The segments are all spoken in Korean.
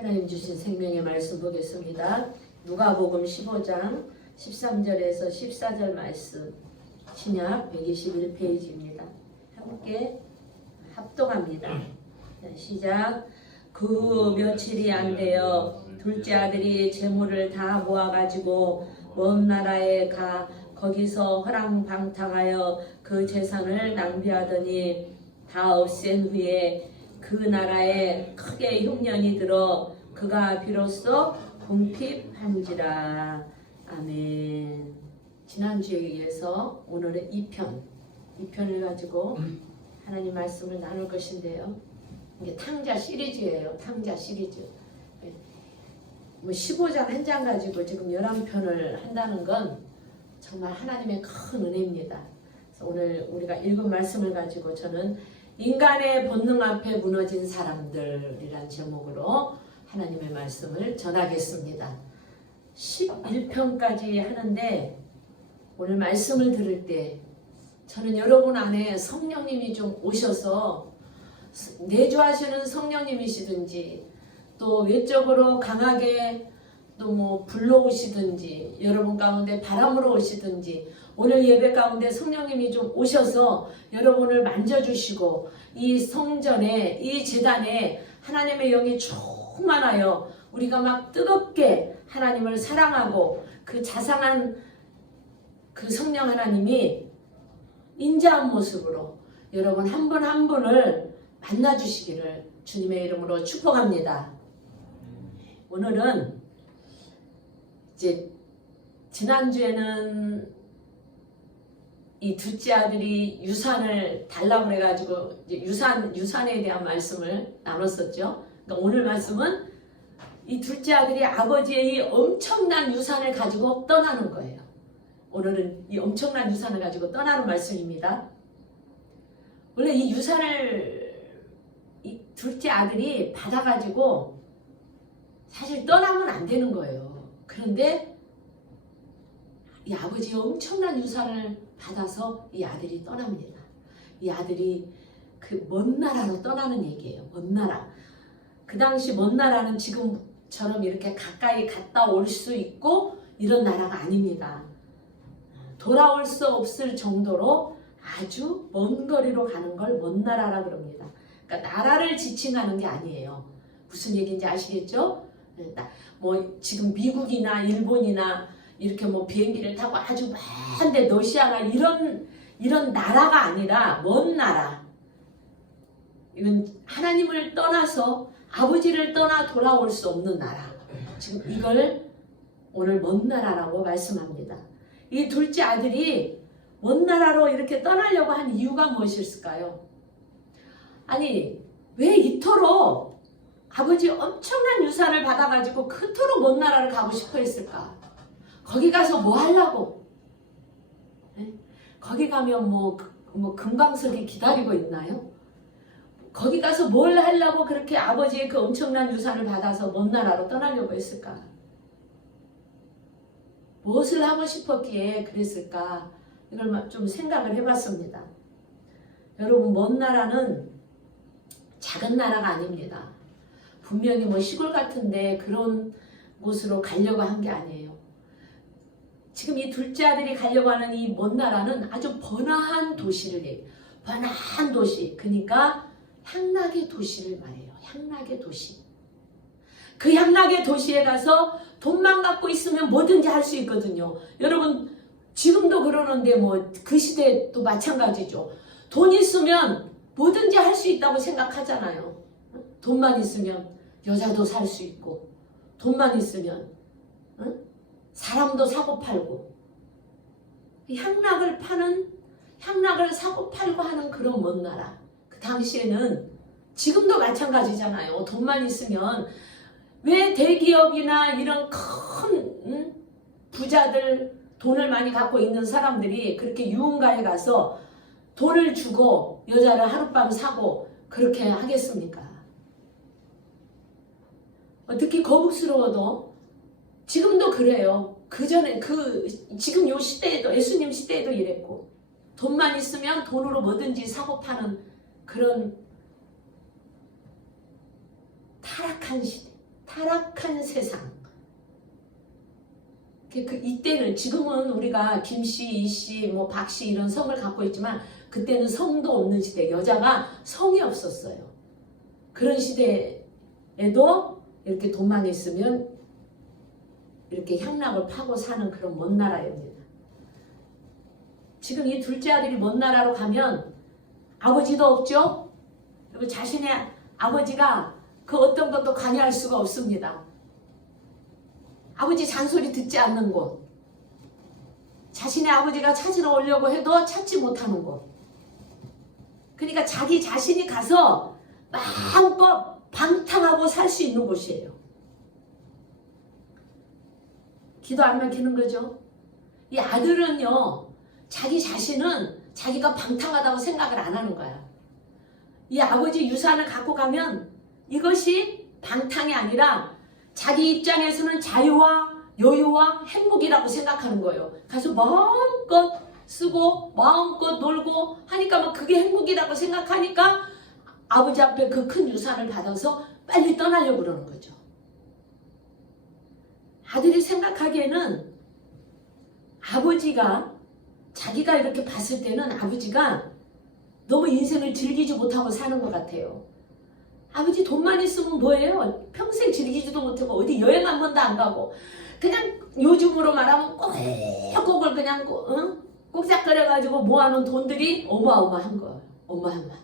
하나님 주신 생명의 말씀 보겠습니다. 누가복음 15장 13절에서 14절 말씀, 신약 121페이지입니다. 함께 합독합니다. 시작. 그 후 며칠이 안 되어 둘째 아들이 재물을 다 모아가지고 먼 나라에 가 거기서 허랑방탕하여 그 재산을 낭비하더니 다 없앤 후에 그 나라에 크게 흉년이 들어 그가 비로소 궁핍한지라. 아멘. 지난주에 이어서 오늘은 2편을 가지고 하나님 말씀을 나눌 것인데요. 이게 탕자 시리즈예요. 탕자 시리즈. 뭐 15장 한 장 가지고 지금 11편을 한다는 건 정말 하나님의 큰 은혜입니다. 그래서 오늘 우리가 읽은 말씀을 가지고 저는 인간의 본능 앞에 무너진 사람들이란 제목으로 하나님의 말씀을 전하겠습니다. 11편까지 하는데 오늘 말씀을 들을 때 저는 여러분 안에 성령님이 좀 오셔서 내주하시는 성령님이시든지 또 외적으로 강하게 또 뭐 불러오시든지 여러분 가운데 바람으로 오시든지 오늘 예배 가운데 성령님이 좀 오셔서 여러분을 만져주시고 이 성전에 이 제단에 하나님의 영이 충만하여 우리가 막 뜨겁게 하나님을 사랑하고 그 자상한 그 성령 하나님이 인자한 모습으로 여러분 한 분 한 분을 만나주시기를 주님의 이름으로 축복합니다. 오늘은 이제 지난주에는 이 둘째 아들이 유산을 달라고 그래가지고 유산에 대한 말씀을 나눴었죠. 그러니까 오늘 말씀은 이 둘째 아들이 아버지의 이 엄청난 유산을 가지고 떠나는 거예요. 오늘은 이 엄청난 유산을 가지고 떠나는 말씀입니다. 원래 이 유산을 이 둘째 아들이 받아가지고 사실 떠나면 안 되는 거예요. 그런데 이 아버지의 엄청난 유산을 받아서 이 아들이 떠납니다. 이 아들이 그 먼 나라로 떠나는 얘기예요. 먼 나라. 그 당시 먼 나라는 지금처럼 이렇게 가까이 갔다 올 수 있고 이런 나라가 아닙니다. 돌아올 수 없을 정도로 아주 먼 거리로 가는 걸 먼 나라라 그럽니다. 그러니까 나라를 지칭하는 게 아니에요. 무슨 얘기인지 아시겠죠? 뭐 지금 미국이나 일본이나 이렇게 뭐 비행기를 타고 아주 먼데 러시아나 이런 나라가 아니라 먼 나라. 이건 하나님을 떠나서 아버지를 떠나 돌아올 수 없는 나라. 지금 이걸 오늘 먼 나라라고 말씀합니다. 이 둘째 아들이 먼 나라로 이렇게 떠나려고 한 이유가 무엇일까요? 아니 왜 이토록 아버지 엄청난 유산을 받아가지고 그토록 먼 나라를 가고 싶어 했을까? 거기 가서 뭐 하려고? 네? 거기 가면 뭐 금강석이 기다리고 있나요? 거기 가서 뭘 하려고 그렇게 아버지의 그 엄청난 유산을 받아서 먼 나라로 떠나려고 했을까? 무엇을 하고 싶었기에 그랬을까? 이걸 좀 생각을 해봤습니다. 여러분 먼 나라는 작은 나라가 아닙니다. 분명히 뭐 시골 같은데 그런 곳으로 가려고 한 게 아니에요. 지금 이 둘째 아들이 가려고 하는 이 먼 나라는 아주 번화한 도시를 얘기해요. 번화한 도시. 그러니까 향락의 도시를 말해요. 향락의 도시. 그 향락의 도시에 가서 돈만 갖고 있으면 뭐든지 할 수 있거든요. 여러분 지금도 그러는데 뭐 그 시대도 마찬가지죠. 돈 있으면 뭐든지 할 수 있다고 생각하잖아요. 돈만 있으면 여자도 살 수 있고 돈만 있으면 사람도 사고 팔고 향락을 사고 팔고 하는 그런 먼 나라. 그 당시에는 지금도 마찬가지잖아요. 돈만 있으면 왜 대기업이나 이런 큰 부자들 돈을 많이 갖고 있는 사람들이 그렇게 유흥가에 가서 돈을 주고 여자를 하룻밤 사고 그렇게 하겠습니까? 듣기 거북스러워도 지금도 그래요. 그전에 지금 요 시대에도 예수님 시대에도 이랬고 돈만 있으면 돈으로 뭐든지 사고 파는 그런 타락한 시대, 타락한 세상. 이때는 지금은 우리가 김씨, 이씨, 뭐 박씨 이런 성을 갖고 있지만 그때는 성도 없는 시대, 여자가 성이 없었어요. 그런 시대에도 이렇게 돈만 있으면 이렇게 향락을 파고 사는 그런 먼 나라입니다. 지금 이 둘째 아들이 먼 나라로 가면 아버지도 없죠? 그리고 자신의 아버지가 그 어떤 것도 관여할 수가 없습니다. 아버지 잔소리 듣지 않는 곳, 자신의 아버지가 찾으러 오려고 해도 찾지 못하는 곳. 그러니까 자기 자신이 가서 마음껏 방탕하고 살 수 있는 곳이에요. 기도 안 막히는 거죠. 이 아들은요, 자기 자신은 자기가 방탕하다고 생각을 안 하는 거야. 이 아버지 유산을 갖고 가면 이것이 방탕이 아니라 자기 입장에서는 자유와 여유와 행복이라고 생각하는 거예요. 가서 마음껏 쓰고 마음껏 놀고 하니까 막 그게 행복이라고 생각하니까 아버지 앞에 그 큰 유산을 받아서 빨리 떠나려고 그러는 거죠. 아들이 생각하기에는 아버지가 자기가 이렇게 봤을 때는 아버지가 너무 인생을 즐기지 못하고 사는 것 같아요. 아버지 돈만 있으면 뭐예요? 평생 즐기지도 못하고 어디 여행 한 번도 안 가고 그냥 요즘으로 말하면 꼭을 그냥 꼭짝거려가지고 모아놓은 돈들이 어마어마한 거예요. 어마어마.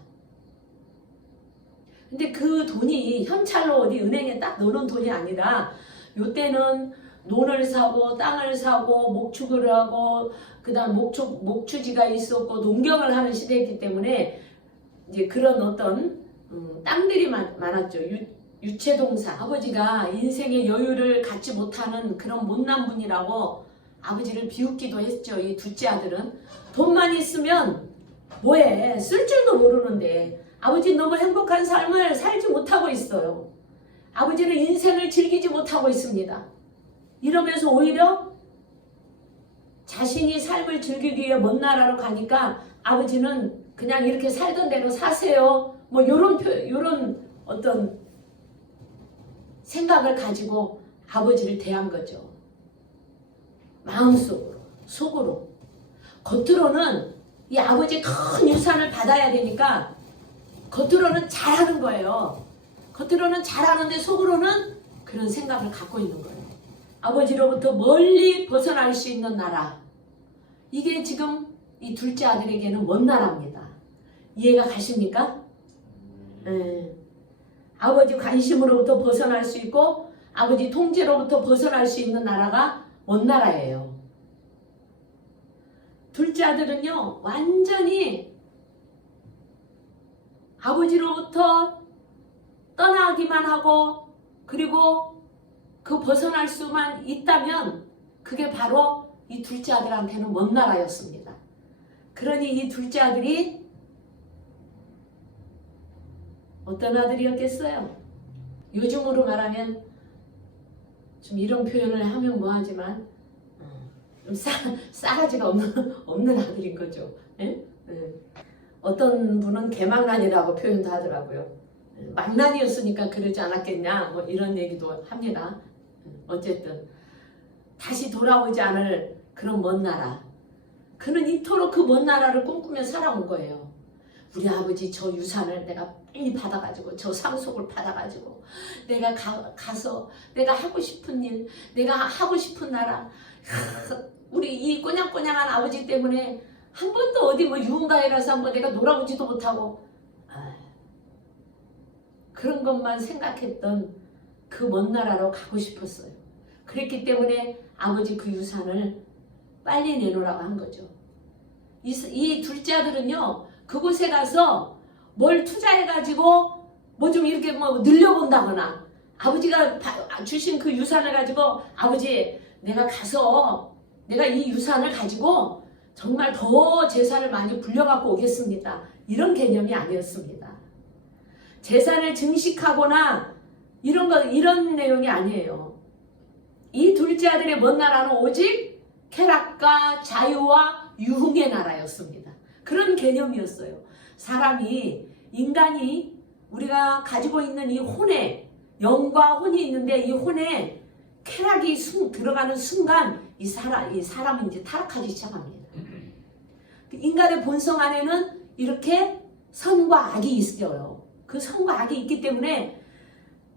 근데 그 돈이 현찰로 어디 은행에 딱 넣어놓은 돈이 아니라 요때는 논을 사고 땅을 사고 목축을 하고 그다음 목추지가 있었고 농경을 하는 시대이기 때문에 이제 그런 어떤 땅들이 많았죠. 유체동사. 아버지가 인생의 여유를 갖지 못하는 그런 못난 분이라고 아버지를 비웃기도 했죠. 이 둘째 아들은 돈만 있으면 뭐해? 쓸 줄도 모르는데 아버지는 너무 행복한 삶을 살지 못하고 있어요. 아버지는 인생을 즐기지 못하고 있습니다. 이러면서 오히려 자신이 삶을 즐기기 위해 먼 나라로 가니까 아버지는 그냥 이렇게 살던 대로 사세요. 뭐 요런 어떤 생각을 가지고 아버지를 대한 거죠. 마음속으로, 속으로. 겉으로는 이 아버지 큰 유산을 받아야 되니까 겉으로는 잘하는 거예요. 겉으로는 잘하는데 속으로는 그런 생각을 갖고 있는 거예요. 아버지로부터 멀리 벗어날 수 있는 나라. 이게 지금 이 둘째 아들에게는 먼 나라입니다. 이해가 가십니까? 아버지 관심으로부터 벗어날 수 있고 아버지 통제로부터 벗어날 수 있는 나라가 먼 나라예요. 둘째 아들은요, 완전히 아버지로부터 떠나기만 하고 그리고 그 벗어날 수만 있다면 그게 바로 이 둘째 아들한테는 먼 나라였습니다. 그러니 이 둘째 아들이 어떤 아들이었겠어요? 요즘으로 말하면 좀 이런 표현을 하면 뭐하지만 좀 싸가지가 없는 아들인 거죠. 예? 예. 어떤 분은 개망난이라고 표현도 하더라고요. 망난이었으니까 그러지 않았겠냐 뭐 이런 얘기도 합니다. 어쨌든 다시 돌아오지 않을 그런 먼 나라. 그는 이토록 그 먼 나라를 꿈꾸며 살아온 거예요. 우리 아버지 저 유산을 내가 빨리 받아가지고 저 상속을 받아가지고 내가 가서 내가 하고 싶은 일, 내가 하고 싶은 나라. 우리 이 꼬냥꼬냥한 아버지 때문에 한 번도 어디 뭐 유흥가에 가서 한번 내가 놀아보지도 못하고 그런 것만 생각했던 그 먼 나라로 가고 싶었어요. 그랬기 때문에 아버지 그 유산을 빨리 내놓으라고 한 거죠. 이 둘째 아들은요, 그곳에 가서 뭘 투자해가지고 뭐 좀 이렇게 뭐 늘려본다거나 아버지가 주신 그 유산을 가지고 아버지 내가 가서 내가 이 유산을 가지고 정말 더 재산을 많이 불려갖고 오겠습니다. 이런 개념이 아니었습니다. 재산을 증식하거나 이런 내용이 아니에요. 이 둘째 아들의 먼 나라는 오직 쾌락과 자유와 유흥의 나라였습니다. 그런 개념이었어요. 인간이 우리가 가지고 있는 이 혼에 영과 혼이 있는데 이 혼에 쾌락이 들어가는 순간 이 사람은 이제 타락하기 시작합니다. 인간의 본성 안에는 이렇게 선과 악이 있어요. 그 선과 악이 있기 때문에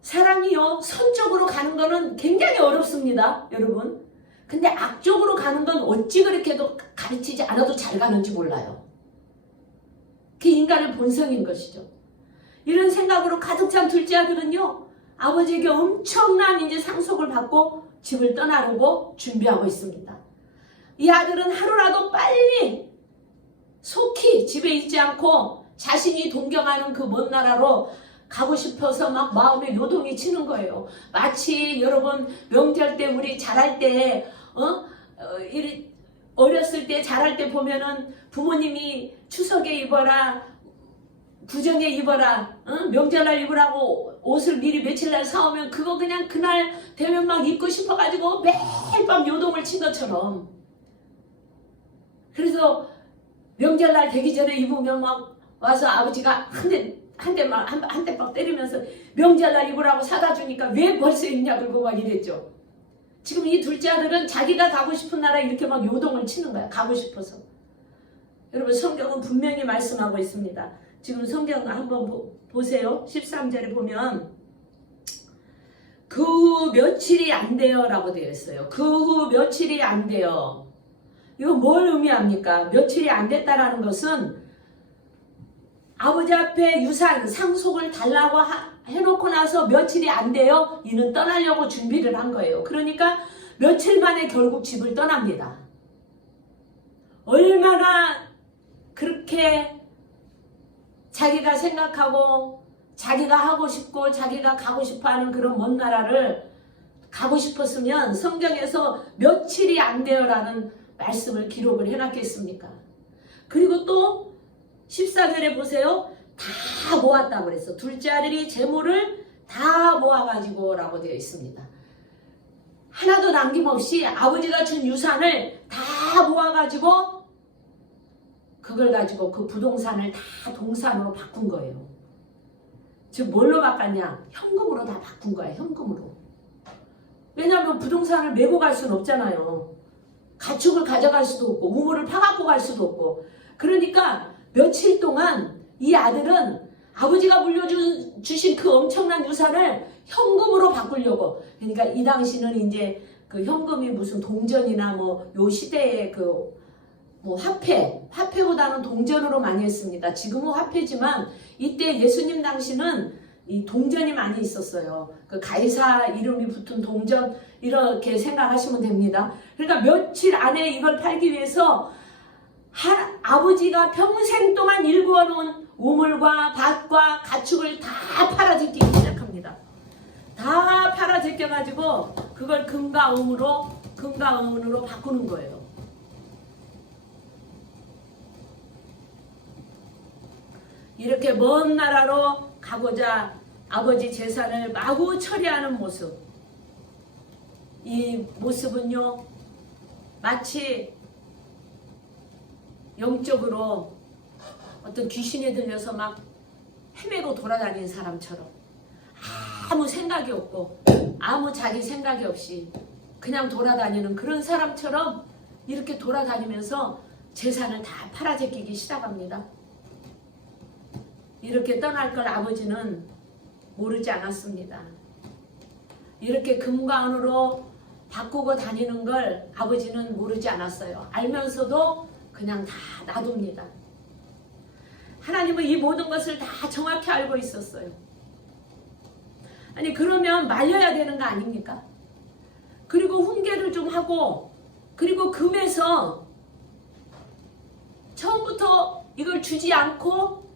사람이요 선쪽으로 가는 거는 굉장히 어렵습니다, 여러분. 근데 악쪽으로 가는 건 어찌 그렇게도 가르치지 않아도 잘 가는지 몰라요. 그게 인간의 본성인 것이죠. 이런 생각으로 가득 찬 둘째 아들은요, 아버지에게 엄청난 이제 상속을 받고 집을 떠나려고 준비하고 있습니다. 이 아들은 하루라도 빨리 속히 집에 있지 않고 자신이 동경하는 그 먼 나라로 가고 싶어서 막 마음에 요동이 치는 거예요. 마치 여러분 명절 때 우리 잘할 때 어렸을 때 잘할 때 보면은 부모님이 추석에 입어라, 구정에 입어라, 명절날 입으라고 옷을 미리 며칠날 사오면 그거 그냥 그날 되면 막 입고 싶어가지고 매일 밤 요동을 친 것처럼. 그래서 명절날 되기 전에 입으면 막 와서 아버지가 한 대 막 때리면서 명절날 입으라고 사다 주니까 왜 벌써 입냐 그러고 막 이랬죠. 지금 이 둘째 아들은 자기가 가고 싶은 나라에 이렇게 막 요동을 치는 거야. 가고 싶어서. 여러분 성경은 분명히 말씀하고 있습니다. 지금 성경 한번 보세요. 13절에 보면 그 후 며칠이 안 돼요 라고 되어 있어요. 그 후 며칠이 안 돼요. 이거 뭘 의미합니까? 며칠이 안 됐다라는 것은 아버지 앞에 유산, 상속을 달라고 해놓고 나서 며칠이 안 돼요. 이는 떠나려고 준비를 한 거예요. 그러니까 며칠 만에 결국 집을 떠납니다. 얼마나 그렇게 자기가 생각하고 자기가 하고 싶고 자기가 가고 싶어하는 그런 먼 나라를 가고 싶었으면 성경에서 며칠이 안 돼요라는 말씀을 기록을 해놨겠습니까? 그리고 또 14절에 보세요. 다 모았다고 그랬어. 둘째 아들이 재물을 다 모아가지고 라고 되어 있습니다. 하나도 남김없이 아버지가 준 유산을 다 모아가지고 그걸 가지고 그 부동산을 다 동산으로 바꾼 거예요. 즉 뭘로 바꿨냐? 현금으로 다 바꾼 거야. 현금으로. 왜냐하면 부동산을 메고 갈 수는 없잖아요. 가축을 가져갈 수도 없고 우물을 파갖고 갈 수도 없고. 그러니까 며칠 동안 이 아들은 아버지가 물려주신 그 엄청난 유산을 현금으로 바꾸려고. 그러니까 이 당시는 이제 그 현금이 무슨 동전이나 뭐 요 시대의 그 뭐 화폐보다는 동전으로 많이 했습니다. 지금은 화폐지만 이때 예수님 당시는 이 동전이 많이 있었어요. 그 가이사 이름이 붙은 동전 이렇게 생각하시면 됩니다. 그러니까 며칠 안에 이걸 팔기 위해서 아버지가 평생 동안 일구어 놓은 우물과 밭과 가축을 다 팔아제끼기 시작합니다. 다 팔아제껴가지고 그걸 금과 은으로 바꾸는 거예요. 이렇게 먼 나라로 가고자 아버지 재산을 마구 처리하는 모습. 이 모습은요, 마치 영적으로 어떤 귀신에 들려서 막 헤매고 돌아다니는 사람처럼 아무 생각이 없고 아무 자기 생각이 없이 그냥 돌아다니는 그런 사람처럼 이렇게 돌아다니면서 재산을 다 팔아제끼기 시작합니다. 이렇게 떠날 걸 아버지는 모르지 않았습니다. 이렇게 금과 은으로 바꾸고 다니는 걸 아버지는 모르지 않았어요. 알면서도 그냥 다 놔둡니다. 하나님은 이 모든 것을 다 정확히 알고 있었어요. 아니 그러면 말려야 되는 거 아닙니까? 그리고 훈계를 좀 하고 그리고 금에서 처음부터 이걸 주지 않고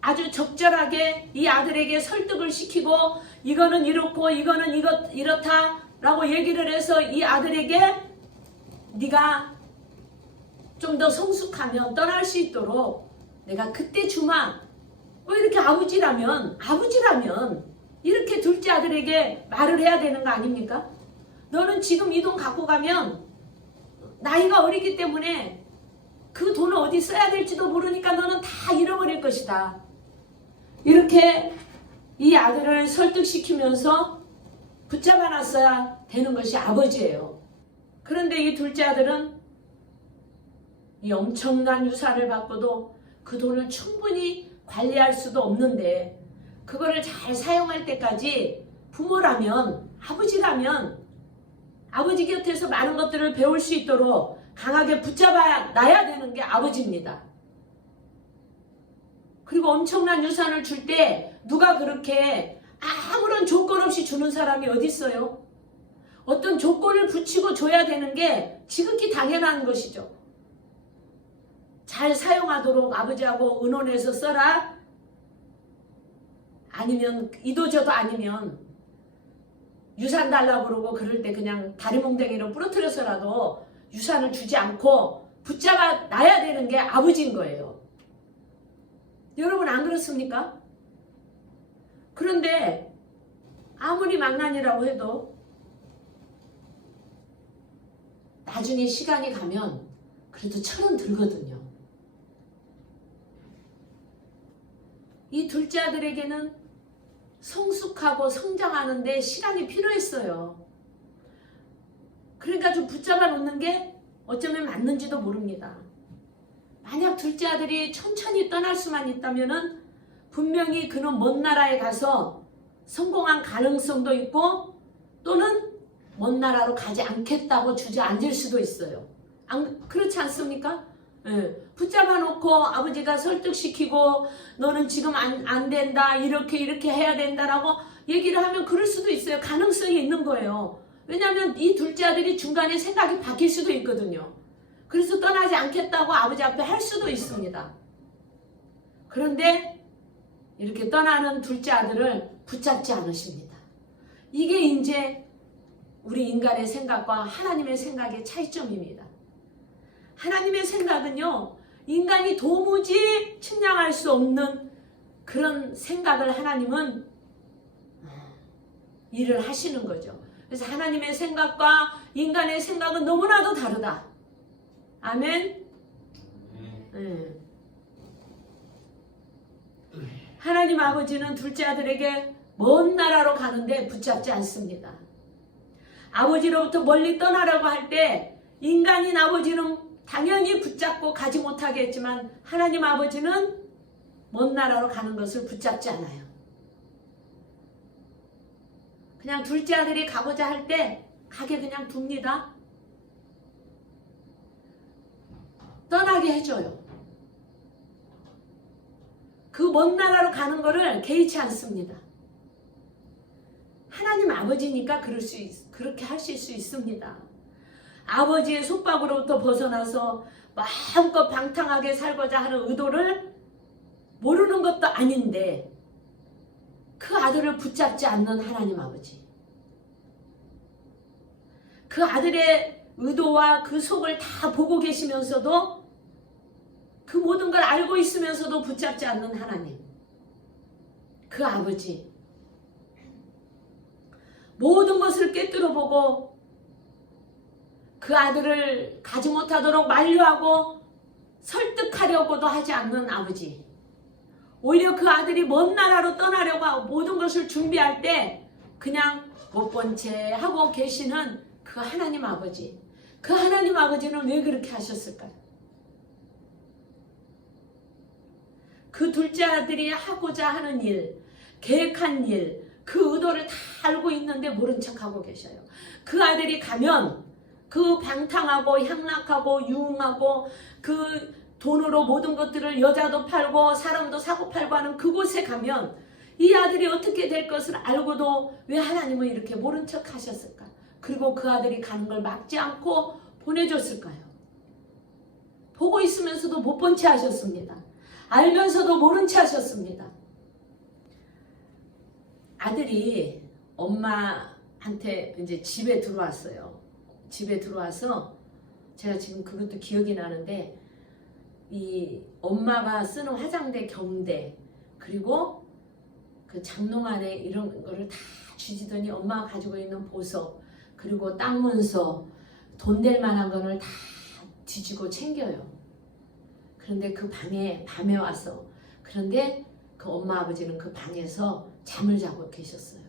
아주 적절하게 이 아들에게 설득을 시키고 이거는 이렇고 이거는 이렇다 라고 얘기를 해서 이 아들에게 네가 좀 더 성숙하면 떠날 수 있도록 내가 그때 주마. 이렇게 아버지라면 이렇게 둘째 아들에게 말을 해야 되는 거 아닙니까? 너는 지금 이 돈 갖고 가면 나이가 어리기 때문에 그 돈을 어디 써야 될지도 모르니까 너는 다 잃어버릴 것이다. 이렇게 이 아들을 설득시키면서 붙잡아 놨어야 되는 것이 아버지예요. 그런데 이 둘째 아들은 이 엄청난 유산을 받고도 그 돈을 충분히 관리할 수도 없는데 그거를 잘 사용할 때까지 부모라면, 아버지라면 아버지 곁에서 많은 것들을 배울 수 있도록 강하게 붙잡아 놔야 되는 게 아버지입니다. 그리고 엄청난 유산을 줄 때 누가 그렇게 아무런 조건 없이 주는 사람이 어디 있어요? 어떤 조건을 붙이고 줘야 되는 게 지극히 당연한 것이죠. 잘 사용하도록 아버지하고 의논해서 써라. 아니면 이도저도 아니면 유산 달라고 그러고 그럴 때 그냥 다리몽댕이로 부러뜨려서라도 유산을 주지 않고 붙잡아 놔야 되는 게 아버지인 거예요. 여러분 안 그렇습니까? 그런데 아무리 망난이라고 해도 나중에 시간이 가면 그래도 철은 들거든요. 이 둘째 아들에게는 성숙하고 성장하는데 시간이 필요했어요. 그러니까 좀 붙잡아 놓는 게 어쩌면 맞는지도 모릅니다. 만약 둘째 아들이 천천히 떠날 수만 있다면은 분명히 그는 먼 나라에 가서 성공한 가능성도 있고 또는 먼 나라로 가지 않겠다고 주저앉을 수도 있어요. 그렇지 않습니까? 예. 붙잡아 놓고 아버지가 설득시키고 너는 지금 안 된다 이렇게 해야 된다라고 얘기를 하면 그럴 수도 있어요. 가능성이 있는 거예요. 왜냐하면 이 둘째 아들이 중간에 생각이 바뀔 수도 있거든요. 그래서 떠나지 않겠다고 아버지 앞에 할 수도 있습니다. 그런데 이렇게 떠나는 둘째 아들을 붙잡지 않으십니다. 이게 이제 우리 인간의 생각과 하나님의 생각의 차이점입니다. 하나님의 생각은요, 인간이 도무지 측량할 수 없는 그런 생각을 하나님은 일을 하시는 거죠. 그래서 하나님의 생각과 인간의 생각은 너무나도 다르다. 아멘? 하나님 아버지는 둘째 아들에게 먼 나라로 가는데 붙잡지 않습니다. 아버지로부터 멀리 떠나라고 할 때 인간인 아버지는 당연히 붙잡고 가지 못하게 했지만 하나님 아버지는 먼 나라로 가는 것을 붙잡지 않아요. 그냥 둘째 아들이 가고자 할 때 가게 그냥 둡니다. 떠나게 해줘요. 그 먼 나라로 가는 거를 개의치 않습니다. 하나님 아버지니까 그렇게 하실 수 있습니다. 아버지의 속박으로부터 벗어나서 마음껏 방탕하게 살고자 하는 의도를 모르는 것도 아닌데 그 아들을 붙잡지 않는 하나님 아버지. 그 아들의 의도와 그 속을 다 보고 계시면서도 그 모든 걸 알고 있으면서도 붙잡지 않는 하나님. 그 아버지. 모든 것을 꿰뚫어 보고 그 아들을 가지 못하도록 만류하고 설득하려고도 하지 않는 아버지. 오히려 그 아들이 먼 나라로 떠나려고 하고 모든 것을 준비할 때 그냥 못 본 채 하고 계시는 그 하나님 아버지. 그 하나님 아버지는 왜 그렇게 하셨을까요? 그 둘째 아들이 하고자 하는 일, 계획한 일, 그 의도를 다 알고 있는데 모른 척하고 계셔요. 그 아들이 가면 그 방탕하고 향락하고 유흥하고 그 돈으로 모든 것들을 여자도 팔고 사람도 사고 팔고 하는 그곳에 가면 이 아들이 어떻게 될 것을 알고도 왜 하나님은 이렇게 모른 척 하셨을까? 그리고 그 아들이 가는 걸 막지 않고 보내줬을까요? 보고 있으면서도 못 본 채 하셨습니다. 알면서도 모른 채 하셨습니다. 아들이 엄마한테 이제 집에 들어왔어요. 집에 들어와서 제가 지금 그것도 기억이 나는데 이 엄마가 쓰는 화장대, 경대 그리고 그 장롱 안에 이런 거를 다 쥐지더니 엄마가 가지고 있는 보석 그리고 땅 문서 돈 될 만한 거를 다 뒤지고 챙겨요. 그런데 그 방에 밤에 와서 그런데 그 엄마 아버지는 그 방에서 잠을 자고 계셨어요.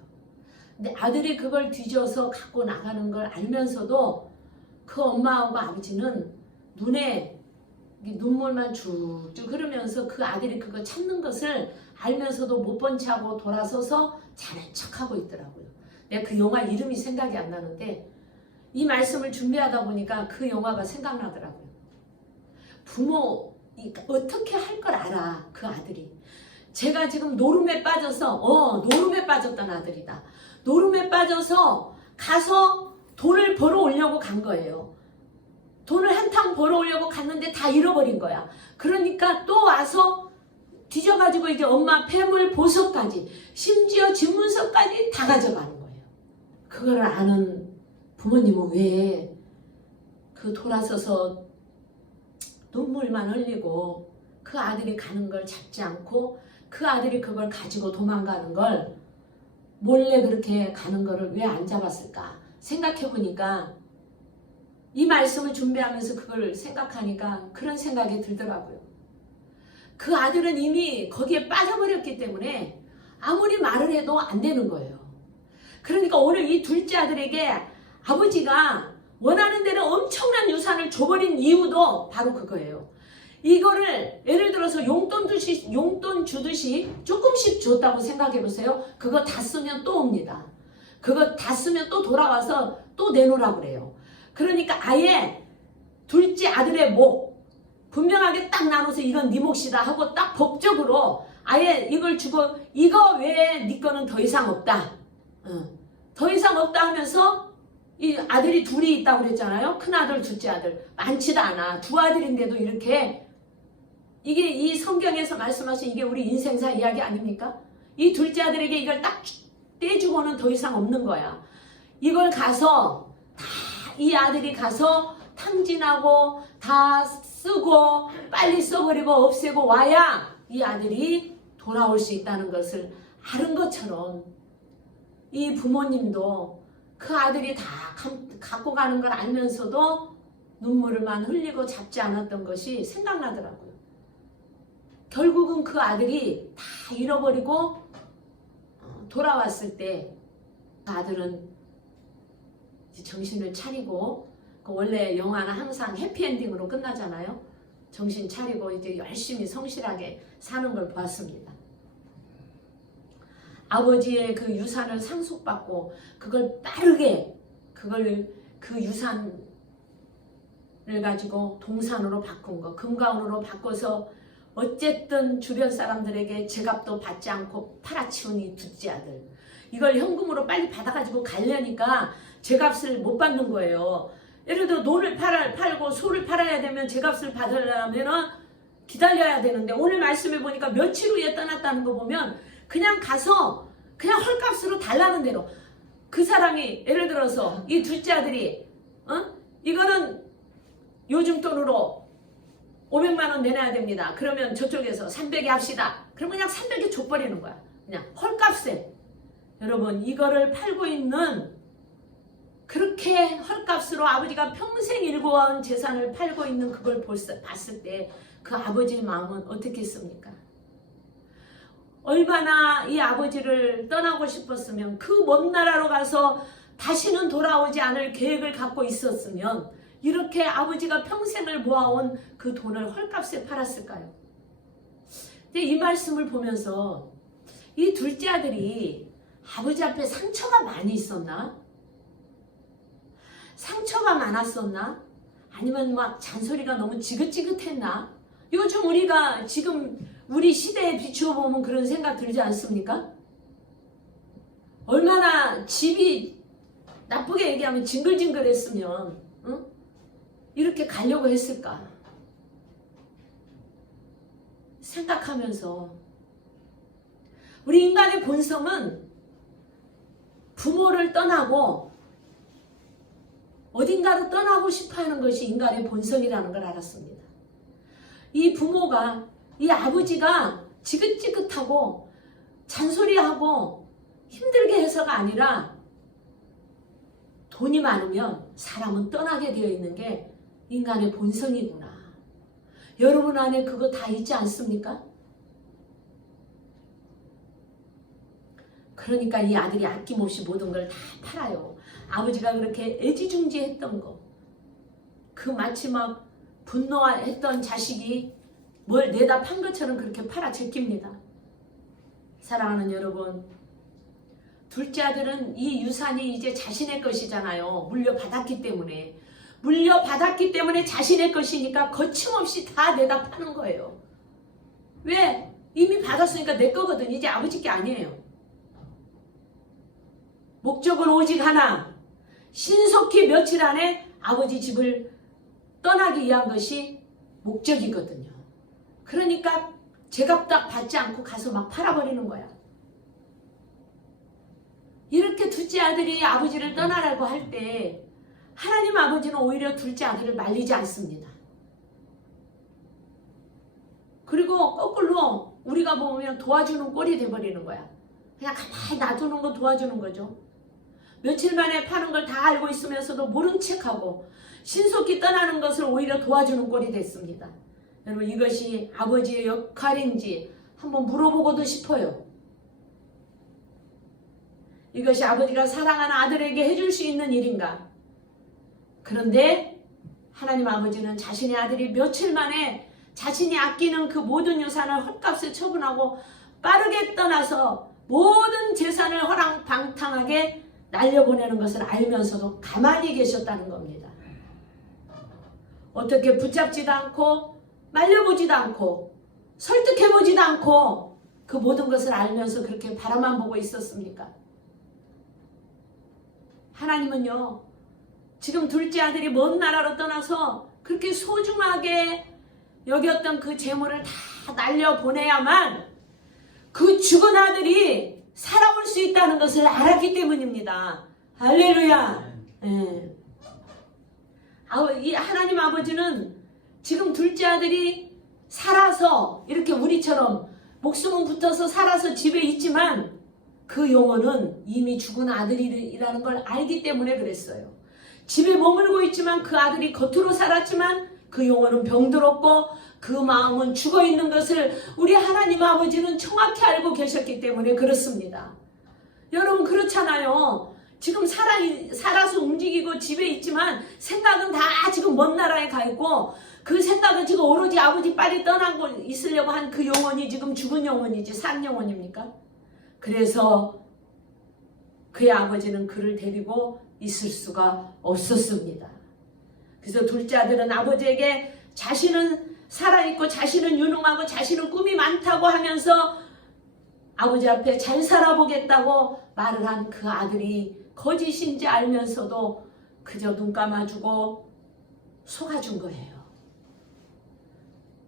근데 아들이 그걸 뒤져서 갖고 나가는 걸 알면서도 그 엄마하고 아버지는 눈에 눈물만 쭉쭉 흐르면서 그 아들이 그거 찾는 것을 알면서도 못 본 척하고 돌아서서 자는 척하고 있더라고요. 내가 그 영화 이름이 생각이 안 나는데 이 말씀을 준비하다 보니까 그 영화가 생각나더라고요. 부모 어떻게 할 걸 알아 그 아들이. 제가 지금 노름에 빠져서 노름에 빠졌던 아들이다. 노름에 빠져서 가서 돈을 벌어오려고 간 거예요. 돈을 한탕 벌어오려고 갔는데 다 잃어버린 거야. 그러니까 또 와서 뒤져가지고 이제 엄마 폐물 보석까지 심지어 집문서까지 다 가져가는 거예요. 그걸 아는 부모님은 왜 그 돌아서서 눈물만 흘리고 그 아들이 가는 걸 잡지 않고 그 아들이 그걸 가지고 도망가는 걸 몰래 그렇게 가는 거를 왜 안 잡았을까 생각해 보니까 이 말씀을 준비하면서 그걸 생각하니까 그런 생각이 들더라고요. 그 아들은 이미 거기에 빠져버렸기 때문에 아무리 말을 해도 안 되는 거예요. 그러니까 오늘 이 둘째 아들에게 아버지가 원하는 대로 엄청난 유산을 줘버린 이유도 바로 그거예요. 이거를 예를 들어서 용돈 주듯이 조금씩 줬다고 생각해 보세요. 그거 다 쓰면 또 옵니다. 그거 다 쓰면 또 돌아와서 또 내놓으라 그래요. 그러니까 아예 둘째 아들의 목 분명하게 딱 나눠서 이건 네 몫이다 하고 딱 법적으로 아예 이걸 주고 이거 외에 네 거는 더 이상 없다. 더 이상 없다 하면서 이 아들이 둘이 있다고 그랬잖아요. 큰아들 둘째 아들 많지도 않아. 두 아들인데도 이렇게 이게 이 성경에서 말씀하신 이게 우리 인생사 이야기 아닙니까? 이 둘째 아들에게 이걸 딱 떼주고는 더 이상 없는 거야. 이걸 가서 이 아들이 가서 탕진하고 다 쓰고 빨리 써버리고 없애고 와야 이 아들이 돌아올 수 있다는 것을 아는 것처럼 이 부모님도 그 아들이 다 갖고 가는 걸 알면서도 눈물을만 흘리고 잡지 않았던 것이 생각나더라고요. 결국은 그 아들이 다 잃어버리고 돌아왔을 때 그 아들은 정신을 차리고 원래 영화는 항상 해피엔딩으로 끝나잖아요. 정신 차리고 이제 열심히 성실하게 사는 걸 보았습니다. 아버지의 그 유산을 상속받고 그걸 빠르게 그 유산을 가지고 동산으로 바꾼 거, 금가원으로 바꿔서 어쨌든 주변 사람들에게 제값도 받지 않고 팔아치운 이 둘째 아들. 이걸 현금으로 빨리 받아가지고 가려니까 제값을 못 받는 거예요. 예를 들어 논을 팔고 소를 팔아야 되면 제값을 받으려면 기다려야 되는데 오늘 말씀해 보니까 며칠 후에 떠났다는 거 보면 그냥 가서 그냥 헐값으로 달라는 대로 그 사람이 예를 들어서 이 둘째 아들이 이거는 요즘 돈으로 500만 원 내놔야 됩니다. 그러면 저쪽에서 300에 합시다. 그러면 그냥 300에 줘버리는 거야. 그냥 헐값에. 여러분 이거를 팔고 있는 그렇게 헐값으로 아버지가 평생 일궈온 재산을 팔고 있는 그걸 봤을 때 그 아버지의 마음은 어떻겠습니까? 얼마나 이 아버지를 떠나고 싶었으면 그 먼 나라로 가서 다시는 돌아오지 않을 계획을 갖고 있었으면 이렇게 아버지가 평생을 모아온 그 돈을 헐값에 팔았을까요? 근데 이 말씀을 보면서 이 둘째 아들이 아버지 앞에 상처가 많이 있었나? 상처가 많았었나? 아니면 막 잔소리가 너무 지긋지긋했나? 요즘 우리가 지금 우리 시대에 비추어 보면 그런 생각 들지 않습니까? 얼마나 집이 나쁘게 얘기하면 징글징글했으면 이렇게 가려고 했을까? 생각하면서 우리 인간의 본성은 부모를 떠나고 어딘가로 떠나고 싶어하는 것이 인간의 본성이라는 걸 알았습니다. 이 부모가 이 아버지가 지긋지긋하고 잔소리하고 힘들게 해서가 아니라 돈이 많으면 사람은 떠나게 되어 있는 게 인간의 본성이구나. 여러분 안에 그거 다 있지 않습니까? 그러니까 이 아들이 아낌없이 모든 걸 다 팔아요. 아버지가 그렇게 애지중지했던 거, 그 마치 막 분노했던 자식이 뭘 내다 판 것처럼 그렇게 팔아 제낍니다. 사랑하는 여러분, 둘째 아들은 이 유산이 이제 자신의 것이잖아요. 물려받았기 때문에. 물려받았기 때문에 자신의 것이니까 거침없이 다 내다 파는 거예요. 왜? 이미 받았으니까 내 거거든. 이제 아버지 게 아니에요. 목적은 오직 하나. 신속히 며칠 안에 아버지 집을 떠나기 위한 것이 목적이거든요. 그러니까 제값딱 받지 않고 가서 막 팔아버리는 거야. 이렇게 둘째 아들이 아버지를 떠나라고 할 때 하나님 아버지는 오히려 둘째 아들을 말리지 않습니다. 그리고 거꾸로 우리가 보면 도와주는 꼴이 돼버리는 거야. 그냥 가만히 놔두는 거 도와주는 거죠. 며칠 만에 파는 걸 다 알고 있으면서도 모른 척하고 신속히 떠나는 것을 오히려 도와주는 꼴이 됐습니다. 여러분, 이것이 아버지의 역할인지 한번 물어보고도 싶어요. 이것이 아버지가 사랑하는 아들에게 해줄 수 있는 일인가? 그런데 하나님 아버지는 자신의 아들이 며칠 만에 자신이 아끼는 그 모든 유산을 헐값에 처분하고 빠르게 떠나서 모든 재산을 허랑방탕하게 날려보내는 것을 알면서도 가만히 계셨다는 겁니다. 어떻게 붙잡지도 않고 말려보지도 않고 설득해보지도 않고 그 모든 것을 알면서 그렇게 바라만 보고 있었습니까? 하나님은요, 지금 둘째 아들이 먼 나라로 떠나서 그렇게 소중하게 여겼던 그 재물을 다 날려보내야만 그 죽은 아들이 살아올 수 있다는 것을 알았기 때문입니다. 할렐루야. 네. 이 하나님 아버지는 지금 둘째 아들이 살아서 이렇게 우리처럼 목숨은 붙어서 살아서 집에 있지만 그 영혼은 이미 죽은 아들이라는 걸 알기 때문에 그랬어요. 집에 머물고 있지만 그 아들이 겉으로 살았지만 그 영혼은 병들었고 그 마음은 죽어 있는 것을 우리 하나님 아버지는 정확히 알고 계셨기 때문에 그렇습니다. 여러분, 그렇잖아요. 지금 살아서 움직이고 집에 있지만 생각은 다 지금 먼 나라에 가 있고 그 생각은 지금 오로지 아버지 빨리 떠나고 있으려고 한 그 영혼이 지금 죽은 영혼이지 산 영혼입니까? 그래서 그의 아버지는 그를 데리고 있을 수가 없었습니다. 그래서 둘째 아들은 아버지에게 자신은 살아있고 자신은 유능하고 자신은 꿈이 많다고 하면서 아버지 앞에 잘 살아보겠다고 말을 한 그 아들이 거짓인지 알면서도 그저 눈 감아주고 속아준 거예요.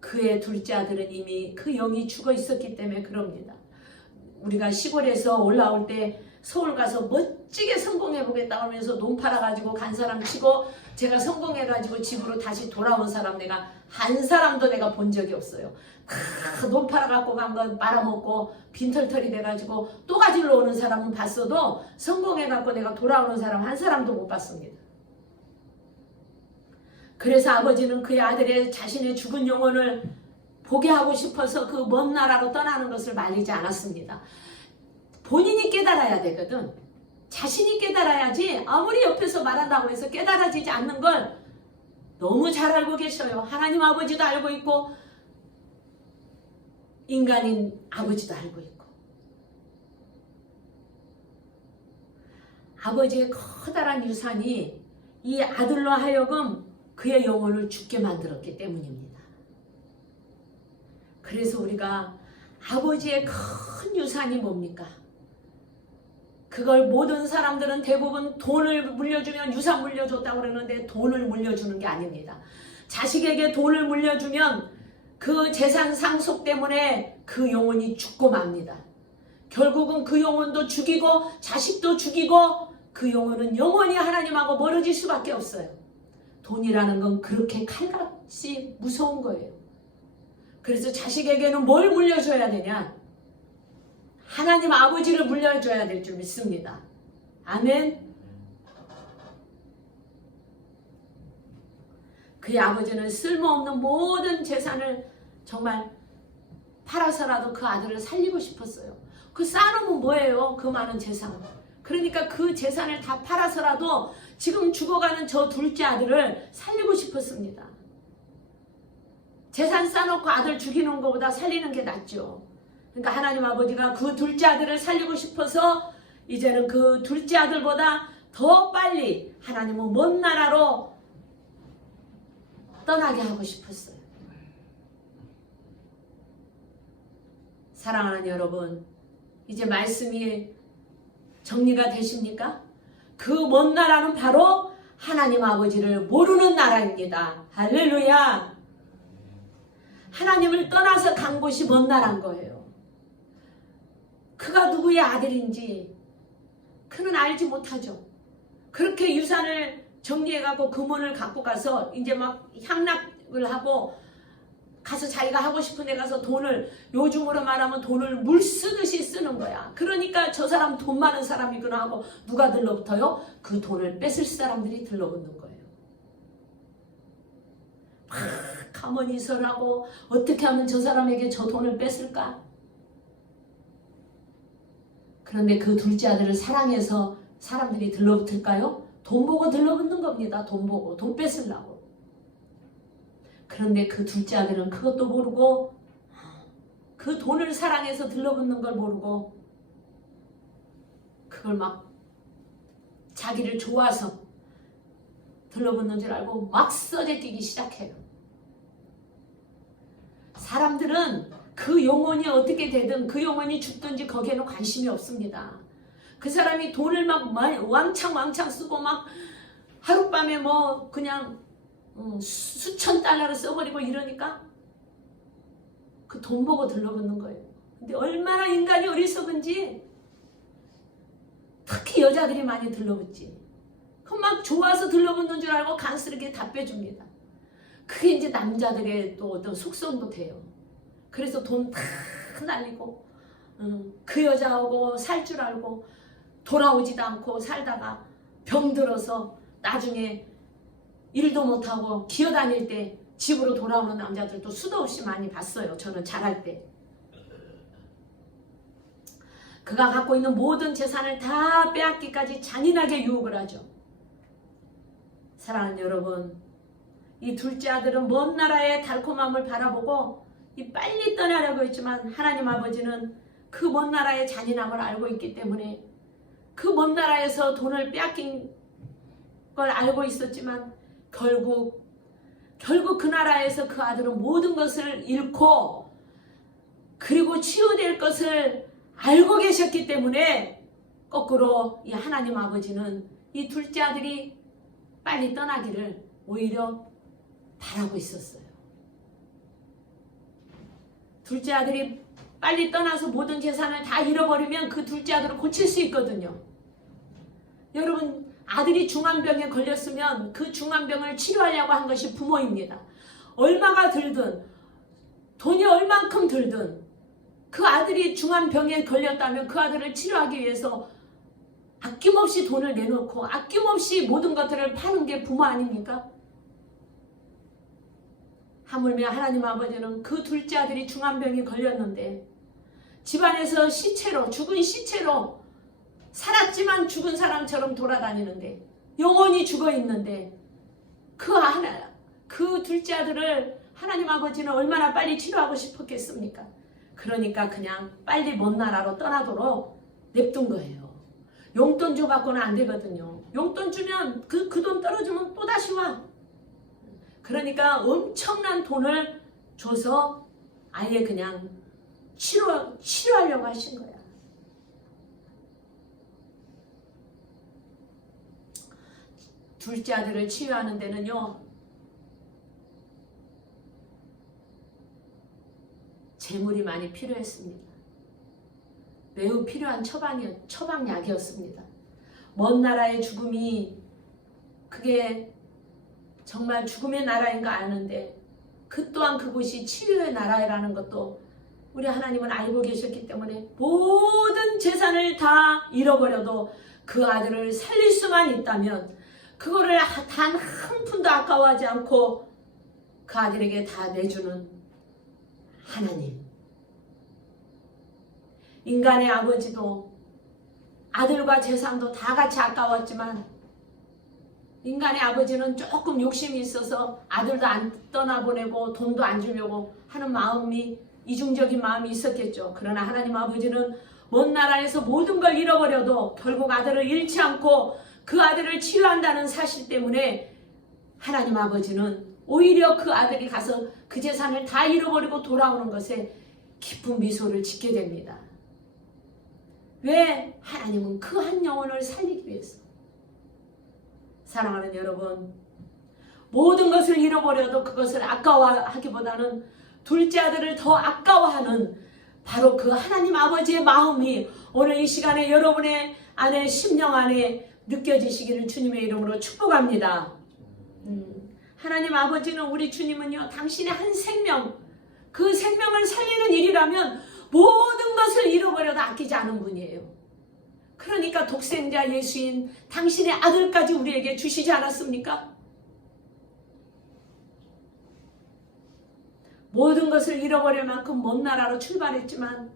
그의 둘째 아들은 이미 그 영이 죽어 있었기 때문에 그럽니다. 우리가 시골에서 올라올 때 서울 가서 멋지게 성공해보겠다 하면서 논 팔아가지고 간 사람 치고 제가 성공해가지고 집으로 다시 돌아온 사람 내가 한 사람도 내가 본 적이 없어요. 다 논 팔아갖고 간 거 말아먹고 빈털털이 돼가지고 또 가지러 오는 사람은 봤어도 성공해갖고 내가 돌아오는 사람 한 사람도 못 봤습니다. 그래서 아버지는 그의 아들의 자신의 죽은 영혼을 보게 하고 싶어서 그 먼 나라로 떠나는 것을 말리지 않았습니다. 본인이 깨달아야 되거든. 자신이 깨달아야지 아무리 옆에서 말한다고 해서 깨달아지지 않는 걸 너무 잘 알고 계셔요. 하나님 아버지도 알고 있고 인간인 아버지도 알고 있고 아버지의 커다란 유산이 이 아들로 하여금 그의 영혼을 죽게 만들었기 때문입니다. 그래서 우리가 아버지의 큰 유산이 뭡니까? 그걸 모든 사람들은 대부분 돈을 물려주면 유산 물려줬다고 그러는데 돈을 물려주는 게 아닙니다. 자식에게 돈을 물려주면 그 재산 상속 때문에 그 영혼이 죽고 맙니다. 결국은 그 영혼도 죽이고 자식도 죽이고 그 영혼은 영원히 하나님하고 멀어질 수밖에 없어요. 돈이라는 건 그렇게 칼같이 무서운 거예요. 그래서 자식에게는 뭘 물려줘야 되냐? 하나님 아버지를 물려줘야 될 줄 믿습니다. 아멘. 그의 아버지는 쓸모없는 모든 재산을 정말 팔아서라도 그 아들을 살리고 싶었어요. 그 쌓아놓으면 뭐예요? 그 많은 재산. 그러니까 그 재산을 다 팔아서라도 지금 죽어가는 저 둘째 아들을 살리고 싶었습니다. 재산 쌓아놓고 아들 죽이는 것보다 살리는 게 낫죠. 그러니까 하나님 아버지가 그 둘째 아들을 살리고 싶어서 이제는 그 둘째 아들보다 더 빨리 하나님은 먼 나라로 떠나게 하고 싶었어요. 사랑하는 여러분, 이제 말씀이 정리가 되십니까? 그 먼 나라는 바로 하나님 아버지를 모르는 나라입니다. 할렐루야. 하나님을 떠나서 간 곳이 먼 나라인 거예요. 그가 누구의 아들인지 그는 알지 못하죠. 그렇게 유산을 정리해갖고 금원을 갖고 가서 이제 막 향락을 하고 가서 자기가 하고 싶은 데 가서 돈을, 요즘으로 말하면 돈을 물 쓰듯이 쓰는 거야. 그러니까 저 사람 돈 많은 사람이구나 하고 누가 들러붙어요? 그 돈을 뺏을 사람들이 들러붙는 거예요. 막 가만히 있으라고 어떻게 하면 저 사람에게 저 돈을 뺏을까? 그런데 그 둘째 아들을 사랑해서 사람들이 들러붙을까요? 돈 보고 들러붙는 겁니다. 돈 보고, 돈 뺏으려고. 그런데 그 둘째 아들은 그것도 모르고 그 돈을 사랑해서 들러붙는 걸 모르고 그걸 막 자기를 좋아서 들러붙는 줄 알고 막 써제끼기 시작해요. 사람들은 그 영혼이 어떻게 되든 그 영혼이 죽든지 거기에는 관심이 없습니다. 그 사람이 돈을 막 왕창 쓰고 막 하룻밤에 뭐 그냥 수천 달러를 써버리고 이러니까 그 돈 보고 들러붙는 거예요. 근데 얼마나 인간이 어리석은지 특히 여자들이 많이 들러붙지. 그 막 좋아서 들러붙는 줄 알고 간스럽게 다 빼줍니다. 그게 이제 남자들의 또 어떤 속성도 돼요. 그래서 돈 다 날리고 그 여자하고 살 줄 알고 돌아오지도 않고 살다가 병들어서 나중에 일도 못하고 기어다닐 때 집으로 돌아오는 남자들도 수도 없이 많이 봤어요. 저는 잘할 때. 그가 갖고 있는 모든 재산을 다 빼앗기까지 잔인하게 유혹을 하죠. 사랑하는 여러분, 이 둘째 아들은 먼 나라의 달콤함을 바라보고 빨리 떠나려고 했지만 하나님 아버지는 그 먼 나라의 잔인함을 알고 있기 때문에 그 먼 나라에서 돈을 빼앗긴 걸 알고 있었지만 결국 그 나라에서 그 아들은 모든 것을 잃고 그리고 치유될 것을 알고 계셨기 때문에 거꾸로 이 하나님 아버지는 이 둘째 아들이 빨리 떠나기를 오히려 바라고 있었어요. 둘째 아들이 빨리 떠나서 모든 재산을 다 잃어버리면 그 둘째 아들을 고칠 수 있거든요. 여러분, 아들이 중환병에 걸렸으면 그 중환병을 치료하려고 한 것이 부모입니다. 얼마가 들든 돈이 얼만큼 들든 그 아들이 중환병에 걸렸다면 그 아들을 치료하기 위해서 아낌없이 돈을 내놓고 아낌없이 모든 것들을 파는 게 부모 아닙니까? 하물며 하나님 아버지는 그 둘째 아들이 중환병에 걸렸는데 집안에서 시체로, 죽은 시체로 살았지만 죽은 사람처럼 돌아다니는데 영원히 죽어 있는데 그 둘째 아들을 하나님 아버지는 얼마나 빨리 치료하고 싶었겠습니까? 그러니까 그냥 빨리 먼 나라로 떠나도록 냅둔 거예요. 용돈 줘 갖고는 안 되거든요. 용돈 주면 그 돈 떨어지면 또 다시 와. 그러니까 엄청난 돈을 줘서 아예 그냥 치료하려고 하신 거야. 둘째 아들을 치유하는 데는요, 재물이 많이 필요했습니다. 매우 필요한 처방약이었습니다. 먼 나라의 죽음이 그게 정말 죽음의 나라인 거 아는데 그 또한 그곳이 치유의 나라라는 것도 우리 하나님은 알고 계셨기 때문에 모든 재산을 다 잃어버려도 그 아들을 살릴 수만 있다면 그거를 단 한 푼도 아까워하지 않고 그 아들에게 다 내주는 하나님. 인간의 아버지도 아들과 재산도 다 같이 아까웠지만 인간의 아버지는 조금 욕심이 있어서 아들도 안 떠나보내고 돈도 안 주려고 하는 마음이, 이중적인 마음이 있었겠죠. 그러나 하나님 아버지는 먼 나라에서 모든 걸 잃어버려도 결국 아들을 잃지 않고 그 아들을 치유한다는 사실 때문에 하나님 아버지는 오히려 그 아들이 가서 그 재산을 다 잃어버리고 돌아오는 것에 기쁜 미소를 짓게 됩니다. 왜? 하나님은 그 한 영혼을 살리기 위해서. 사랑하는 여러분, 모든 것을 잃어버려도 그것을 아까워하기보다는 둘째 아들을 더 아까워하는 바로 그 하나님 아버지의 마음이 오늘 이 시간에 여러분의 안에, 심령 안에 느껴지시기를 주님의 이름으로 축복합니다. 하나님 아버지는, 우리 주님은요, 당신의 한 생명, 그 생명을 살리는 일이라면 모든 것을 잃어버려도 아끼지 않은 분이에요. 그러니까 독생자 예수인 당신의 아들까지 우리에게 주시지 않았습니까? 모든 것을 잃어버릴 만큼 먼 나라로 출발했지만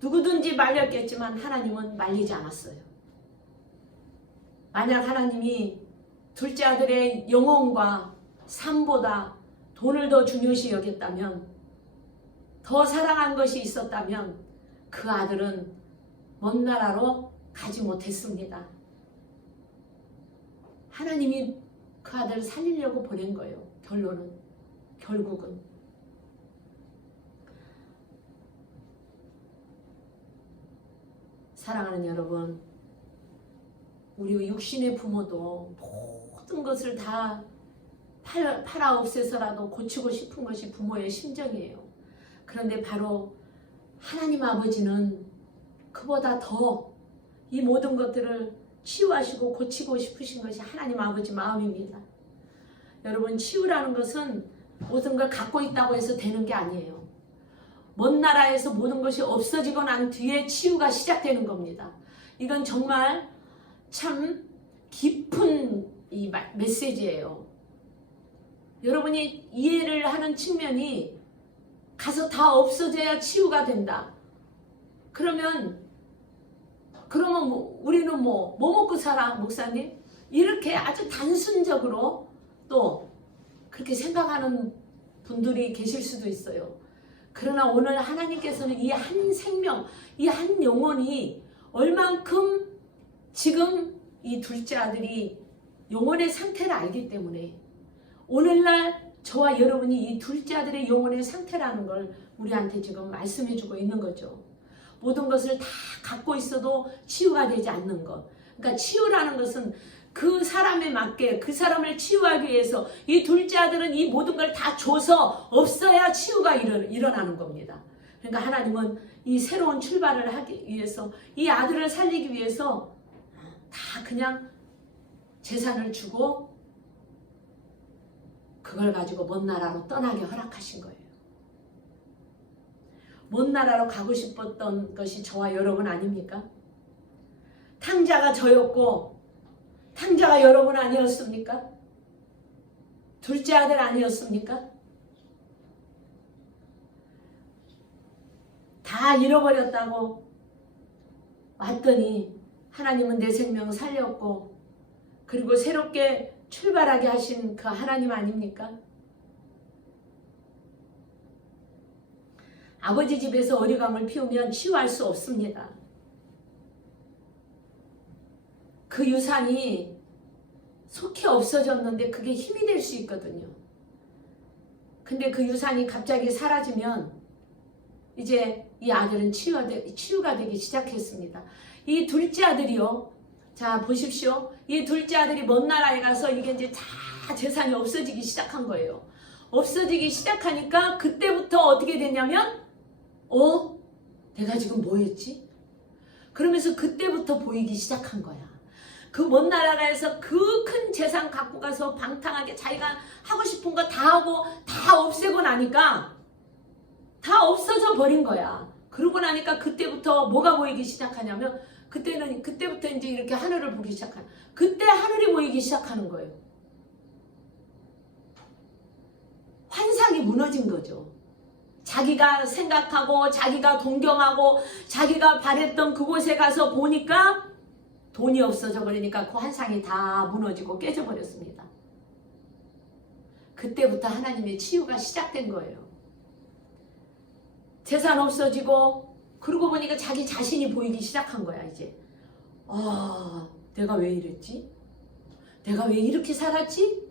누구든지 말렸겠지만 하나님은 말리지 않았어요. 만약 하나님이 둘째 아들의 영혼과 삶보다 돈을 더 중요시 여겼다면, 더 사랑한 것이 있었다면 그 아들은 먼 나라로 가지 못했습니다. 하나님이 그 아들을 살리려고 보낸 거예요. 결국은. 사랑하는 여러분, 우리 육신의 부모도 모든 것을 다 팔아 없애서라도 고치고 싶은 것이 부모의 심정이에요. 그런데 바로 하나님 아버지는 그보다 더 이 모든 것들을 치유하시고 고치고 싶으신 것이 하나님 아버지 마음입니다. 여러분, 치유라는 것은 모든 걸 갖고 있다고 해서 되는 게 아니에요. 먼 나라에서 모든 것이 없어지고 난 뒤에 치유가 시작되는 겁니다. 이건 정말 참 깊은 이 메시지예요. 여러분이 이해를 하는 측면이 가서 다 없어져야 치유가 된다. 그러면 우리는 뭐 먹고 살아, 목사님? 이렇게 아주 단순적으로 또 그렇게 생각하는 분들이 계실 수도 있어요. 그러나 오늘 하나님께서는 이 한 생명, 이 한 영혼이 얼만큼 지금 이 둘째 아들이 영혼의 상태를 알기 때문에 오늘날 저와 여러분이 이 둘째 아들의 영혼의 상태라는 걸 우리한테 지금 말씀해주고 있는 거죠. 모든 것을 다 갖고 있어도 치유가 되지 않는 것. 그러니까 치유라는 것은 그 사람에 맞게 그 사람을 치유하기 위해서 이 둘째 아들은 이 모든 걸 다 줘서 없어야 치유가 일어나는 겁니다. 그러니까 하나님은 이 새로운 출발을 하기 위해서, 이 아들을 살리기 위해서 다 그냥 재산을 주고 그걸 가지고 먼 나라로 떠나게 허락하신 거예요. 먼 나라로 가고 싶었던 것이 저와 여러분 아닙니까? 탕자가 저였고 탕자가 여러분 아니었습니까? 둘째 아들 아니었습니까? 다 잃어버렸다고 왔더니 하나님은 내 생명 살렸고 그리고 새롭게 출발하게 하신 그 하나님 아닙니까? 아버지 집에서 어리광을 피우면 치유할 수 없습니다. 그 유산이 속히 없어졌는데 그게 힘이 될 수 있거든요. 근데 그 유산이 갑자기 사라지면 이제 이 아들은 치유가 되기 시작했습니다. 이 둘째 아들이요. 자, 보십시오. 이 둘째 아들이 먼 나라에 가서 이게 이제 다 재산이 없어지기 시작한 거예요. 없어지기 시작하니까 그때부터 어떻게 됐냐면 내가 지금 뭐 했지? 그러면서 그때부터 보이기 시작한 거야. 그 먼 나라에서 그 큰 재산 갖고 가서 방탕하게 자기가 하고 싶은 거 다 하고 다 없애고 나니까 다 없어져 버린 거야. 그러고 나니까 그때부터 뭐가 보이기 시작하냐면 그때부터 이제 이렇게 하늘을 보기 시작하는, 그때 하늘이 보이기 시작하는 거예요. 환상이 무너진 거죠. 자기가 생각하고 자기가 동경하고 자기가 바랬던 그곳에 가서 보니까 돈이 없어져 버리니까 그 환상이 다 무너지고 깨져 버렸습니다. 그때부터 하나님의 치유가 시작된 거예요. 재산 없어지고 그러고 보니까 자기 자신이 보이기 시작한 거야. 이제 내가 왜 이랬지? 내가 왜 이렇게 살았지?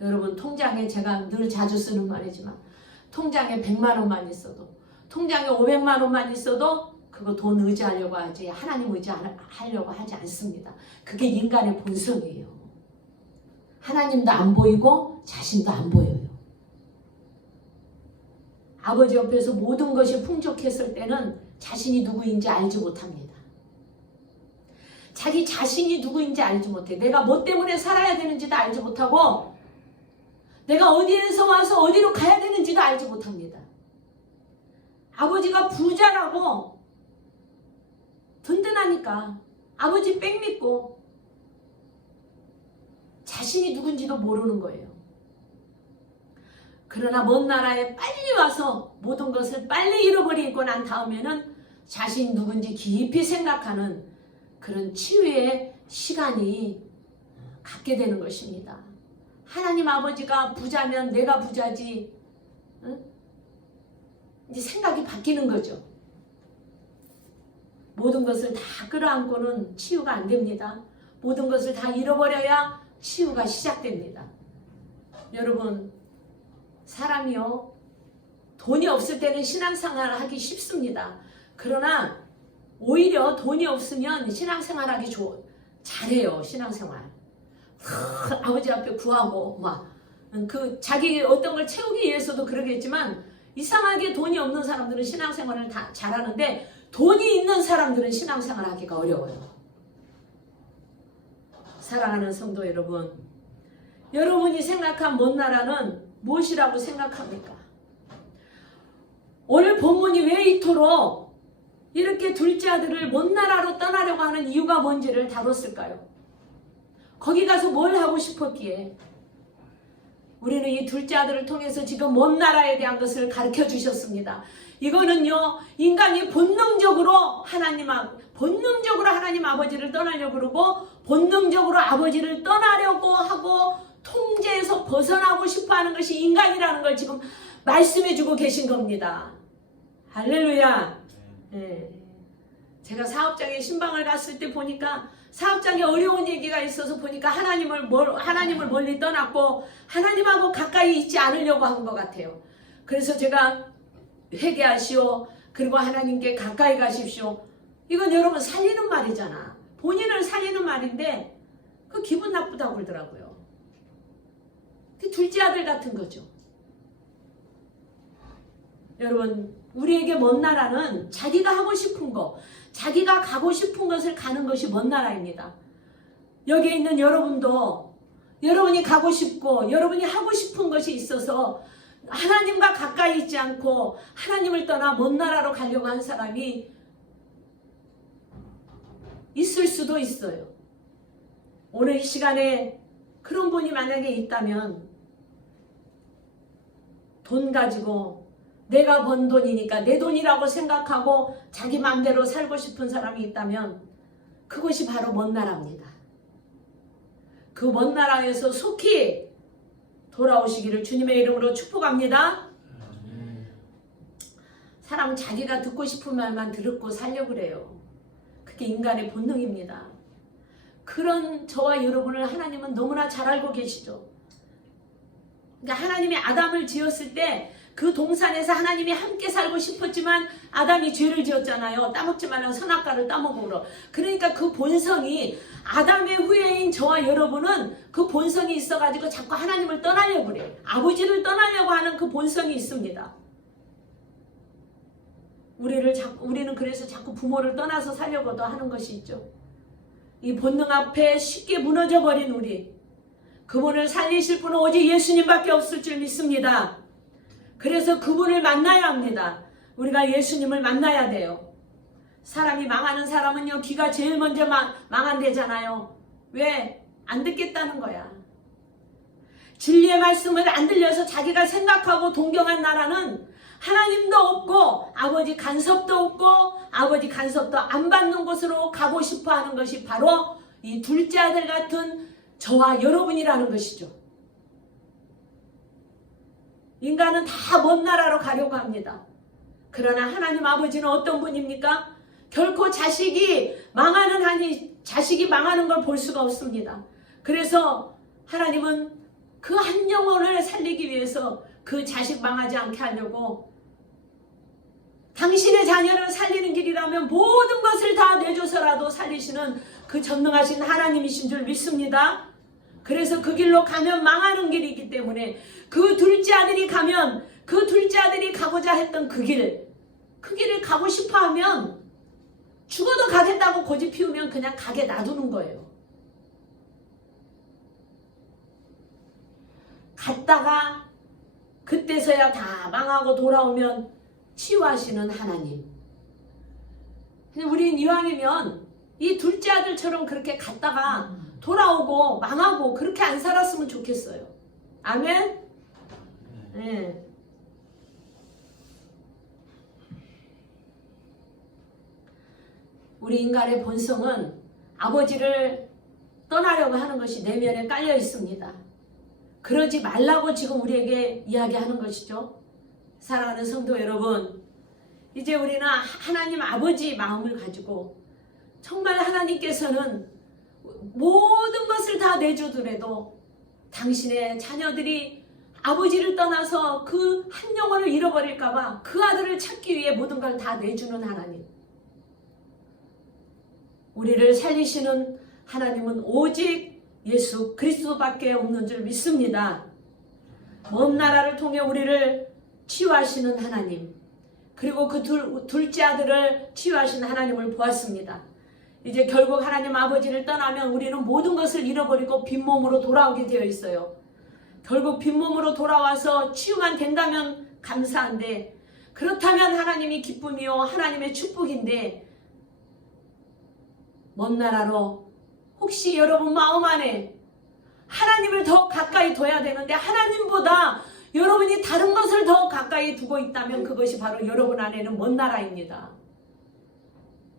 여러분, 통장에 제가 늘 자주 쓰는 말이지만 통장에 100만 원만 있어도, 통장에 500만 원만 있어도 그거 돈 의지하려고 하지 하나님 의지하려고 하지 않습니다. 그게 인간의 본성이에요. 하나님도 안 보이고 자신도 안 보여요. 아버지 옆에서 모든 것이 풍족했을 때는 자신이 누구인지 알지 못합니다. 자기 자신이 누구인지 알지 못해. 내가 뭐 때문에 살아야 되는지도 알지 못하고 내가 어디에서 와서 어디로 가야 되는지도 알지 못합니다. 아버지가 부자라고 든든하니까 아버지 빽 믿고 자신이 누군지도 모르는 거예요. 그러나 먼 나라에 빨리 와서 모든 것을 빨리 잃어버리고 난 다음에는 자신이 누군지 깊이 생각하는 그런 치유의 시간이 갖게 되는 것입니다. 하나님 아버지가 부자면 내가 부자지. 응? 이제 생각이 바뀌는 거죠. 모든 것을 다 끌어안고는 치유가 안 됩니다. 모든 것을 다 잃어버려야 치유가 시작됩니다. 여러분, 사람이요, 돈이 없을 때는 신앙생활을 하기 쉽습니다. 그러나 오히려 돈이 없으면 신앙생활하기 잘해요. 신앙생활 아버지 앞에 구하고 자기 어떤 걸 채우기 위해서도 그러겠지만 이상하게 돈이 없는 사람들은 신앙생활을 다 잘하는데 돈이 있는 사람들은 신앙생활 하기가 어려워요. 사랑하는 성도 여러분, 여러분이 생각한 먼 나라는 무엇이라고 생각합니까? 오늘 본문이 왜 이토록 이렇게 둘째 아들을 먼 나라로 떠나려고 하는 이유가 뭔지를 다뤘을까요? 거기 가서 뭘 하고 싶었기에? 우리는 이 둘째 아들을 통해서 지금 먼 나라에 대한 것을 가르쳐 주셨습니다. 이거는요, 인간이 본능적으로 하나님 아버지를 떠나려고 그러고 본능적으로 아버지를 떠나려고 하고 통제에서 벗어나고 싶어하는 것이 인간이라는 걸 지금 말씀해 주고 계신 겁니다. 할렐루야. 네. 제가 사업장에 신방을 갔을 때 보니까 사업장에 어려운 얘기가 있어서 보니까 하나님을 멀리 떠났고 하나님하고 가까이 있지 않으려고 한 것 같아요. 그래서 제가 회개하시오, 그리고 하나님께 가까이 가십시오. 이건 여러분 살리는 말이잖아. 본인을 살리는 말인데 그 기분 나쁘다고 그러더라고요. 그 둘째 아들 같은 거죠. 여러분, 우리에게 먼 나라는 자기가 하고 싶은 거, 자기가 가고 싶은 것을 가는 것이 먼 나라입니다. 여기에 있는 여러분도 여러분이 가고 싶고 여러분이 하고 싶은 것이 있어서 하나님과 가까이 있지 않고 하나님을 떠나 먼 나라로 가려고 하는 사람이 있을 수도 있어요. 오늘 이 시간에 그런 분이 만약에 있다면 돈 가지고 내가 번 돈이니까 내 돈이라고 생각하고 자기 마음대로 살고 싶은 사람이 있다면 그것이 바로 먼 나라입니다. 그 먼 나라에서 속히 돌아오시기를 주님의 이름으로 축복합니다. 사람은 자기가 듣고 싶은 말만 듣고 살려고 그래요. 그게 인간의 본능입니다. 그런 저와 여러분을 하나님은 너무나 잘 알고 계시죠. 그러니까 하나님이 아담을 지었을 때 그 동산에서 하나님이 함께 살고 싶었지만 아담이 죄를 지었잖아요. 따먹지 말라고 선악과를 따먹으러. 그러니까 그 본성이 아담의 후예인 저와 여러분은 그 본성이 있어가지고 자꾸 하나님을 떠나려고 그래요. 아버지를 떠나려고 하는 그 본성이 있습니다. 우리는 그래서 자꾸 부모를 떠나서 살려고도 하는 것이 있죠. 이 본능 앞에 쉽게 무너져버린 우리, 그분을 살리실 분은 오직 예수님밖에 없을 줄 믿습니다. 그래서 그분을 만나야 합니다. 우리가 예수님을 만나야 돼요. 사람이 망하는 사람은요, 귀가 제일 먼저 망한대잖아요. 왜? 안 듣겠다는 거야. 진리의 말씀을 안 들려서 자기가 생각하고 동경한 나라는 하나님도 없고 아버지 간섭도 없고 아버지 간섭도 안 받는 곳으로 가고 싶어 하는 것이 바로 이 둘째 아들 같은 저와 여러분이라는 것이죠. 인간은 다 먼 나라로 가려고 합니다. 그러나 하나님 아버지는 어떤 분입니까? 결코 자식이 망하는 걸 볼 수가 없습니다. 그래서 하나님은 그 한 영혼을 살리기 위해서 그 자식 망하지 않게 하려고 당신의 자녀를 살리는 길이라면 모든 것을 다 내줘서라도 살리시는 그 전능하신 하나님이신 줄 믿습니다. 그래서 그 길로 가면 망하는 길이 있기 때문에 그 둘째 아들이 가면 그 둘째 아들이 가고자 했던 그 길을 가고 싶어 하면 죽어도 가겠다고 고집 피우면 그냥 가게 놔두는 거예요. 갔다가 그때서야 다 망하고 돌아오면 치유하시는 하나님. 우린 이왕이면 이 둘째 아들처럼 그렇게 갔다가 돌아오고 망하고 그렇게 안 살았으면 좋겠어요. 아멘? 네. 우리 인간의 본성은 아버지를 떠나려고 하는 것이 내면에 깔려 있습니다. 그러지 말라고 지금 우리에게 이야기하는 것이죠. 사랑하는 성도 여러분, 이제 우리는 하나님 아버지 마음을 가지고 정말 하나님께서는 모든 것을 다 내주더라도 당신의 자녀들이 아버지를 떠나서 그 한 영혼을 잃어버릴까봐 그 아들을 찾기 위해 모든 걸 다 내주는 하나님. 우리를 살리시는 하나님은 오직 예수 그리스도밖에 없는 줄 믿습니다. 먼 나라를 통해 우리를 치유하시는 하나님, 그리고 그 둘째 아들을 치유하시는 하나님을 보았습니다. 이제 결국 하나님 아버지를 떠나면 우리는 모든 것을 잃어버리고 빈몸으로 돌아오게 되어 있어요. 결국 빈몸으로 돌아와서 치유만 된다면 감사한데, 그렇다면 하나님이 기쁨이요 하나님의 축복인데, 먼 나라로 혹시 여러분 마음 안에 하나님을 더 가까이 둬야 되는데 하나님보다 여러분이 다른 것을 더 가까이 두고 있다면 그것이 바로 여러분 안에는 먼 나라입니다.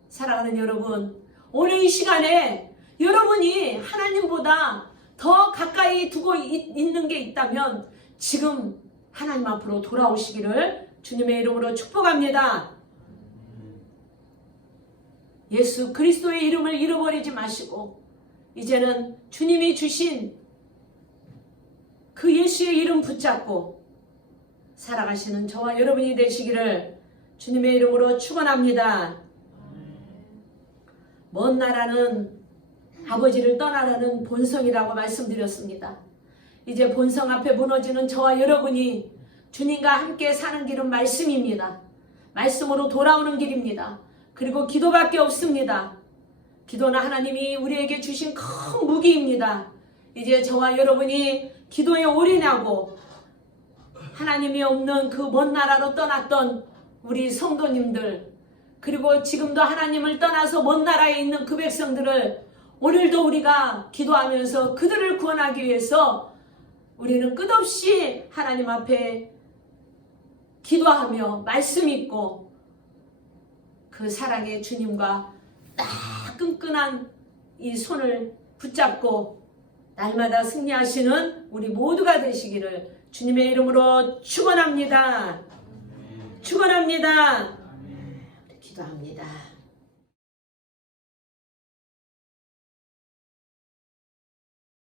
사랑하는 여러분, 오늘 이 시간에 여러분이 하나님보다 더 가까이 두고 있는 게 있다면 지금 하나님 앞으로 돌아오시기를 주님의 이름으로 축복합니다. 예수 그리스도의 이름을 잃어버리지 마시고 이제는 주님이 주신 그 예수의 이름 붙잡고 살아가시는 저와 여러분이 되시기를 주님의 이름으로 축원합니다. 먼 나라는 아버지를 떠나라는 본성이라고 말씀드렸습니다. 이제 본성 앞에 무너지는 저와 여러분이 주님과 함께 사는 길은 말씀입니다. 말씀으로 돌아오는 길입니다. 그리고 기도밖에 없습니다. 기도는 하나님이 우리에게 주신 큰 무기입니다. 이제 저와 여러분이 기도에 올인하고 하나님이 없는 그 먼 나라로 떠났던 우리 성도님들, 그리고 지금도 하나님을 떠나서 먼 나라에 있는 그 백성들을 오늘도 우리가 기도하면서 그들을 구원하기 위해서 우리는 끝없이 하나님 앞에 기도하며 말씀 있고 그 사랑의 주님과 딱 끈끈한 이 손을 붙잡고 날마다 승리하시는 우리 모두가 되시기를 주님의 이름으로 축원합니다. 축원합니다. 기도합니다.